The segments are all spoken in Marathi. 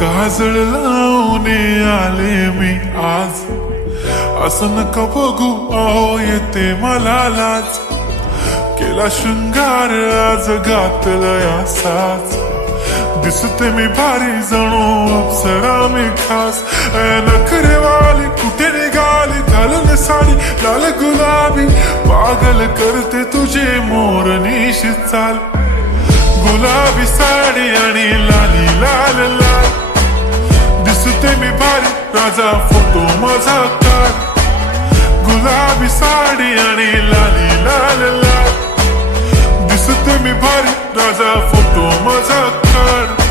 काजळ लावून आले मी आज, असं नका बघू अहो येते मला लाज. केला शृंगार आज घातलाय असाच, दिसते मी भारी जणू अप्सरा मी खास. नखरेवाली कुठे निघाली घालून साडी लाल गुलाबी, पागल करते तुझे मोरनीशी चाल. गुलाबी साडी आणि लाली लाल लाल, दिसते मी भारी राजा फोटो माझा काढ. गुलाबी साडी आणि लाली लाल लाल, दिसते मी भारी राजा फोटो माझा काढ.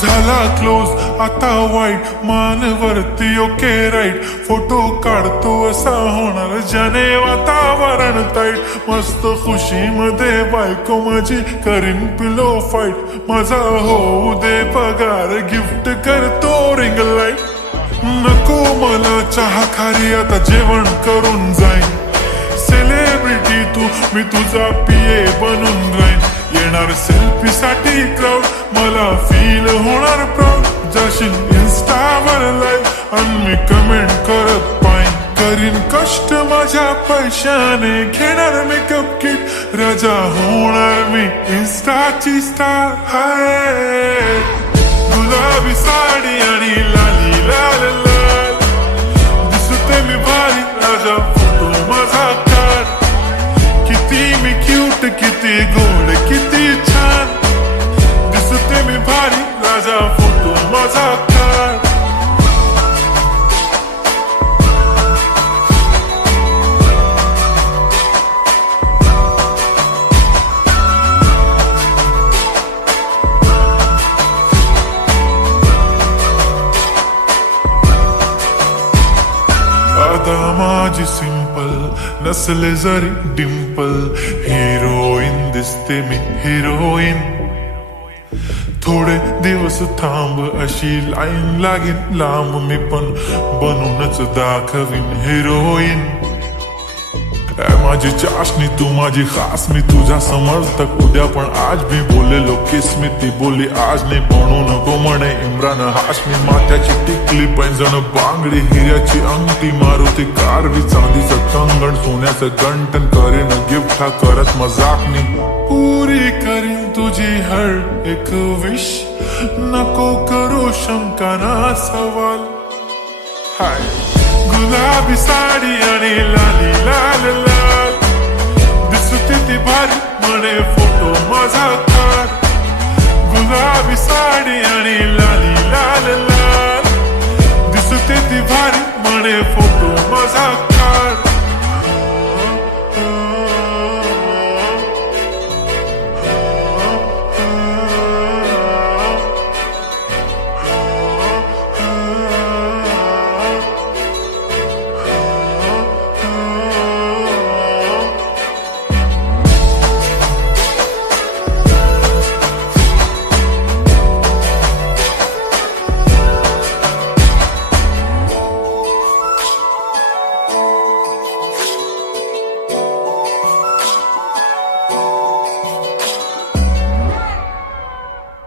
झाला क्लोज आता वाईट, मानवरती ओके राईट. फोटो काढतो असा होणार ज्याने वातावरण ताईट. मस्त खुशीमध्ये बायको माझी करीन पिलो फाईट. माझा होऊ दे पगार गिफ्ट करतो रिंग लाईट. नको मला चहा खारी आता जेवण करून जाईन. सेलिब्रिटी तू मी तुझा पिये बनून राहीन. येणार सेल्फी साठी क्राऊड मला फील होणार प्राऊड. जाशील इन्स्टावर लाईव्ह आणि मी कमेंट करत पाईन. करीन कष्ट माझ्या पैशाने घेणार मेकअप किट. राजा होणार मी इन्स्टाची स्टार. हाय गुलाबी साडी आणि लाली लाल लाल, दिसते मी भारी राजा फोटो माझा काढ. किती मी क्यूट किती गोड किती छान, दिसते मी भारी राजा फोटो माझा काढ. आता माझी सिंपल नसले जरी डिंपल, हिरोईन दिसते मी हिरोईन. थोडे दिवस थांब अशी लाईन लागेल लांब, मी पण बनूनच दाखवीन हिरोईन. माझी चाशनी तू माझी खास, मी तुझ्या समर्थक उद्या पण आज मी बोललेलो किस मी. ती बोलली आज नाही बनू नको म्हणे इम्रान हाशमी. माथ्याची टिकली पैंजण बांगडी हिऱ्याची अंगठी, मारुती कारवी चांदीचं कंगण सोन्याचं गंटन. करीन गिफ्ट हा करत मजाकनी, पुरी करीन तुझी हर एक विश. नको करू शंका ना सवाल. हाय गुलाबी साडी आणि लाली लाल लाल, दिसते ती भारी म्हणे फोटो माझा काढ. गुलाबी साडी आणि लाली लाल लाल, दिसते ती भारी म्हणे फोटो माझा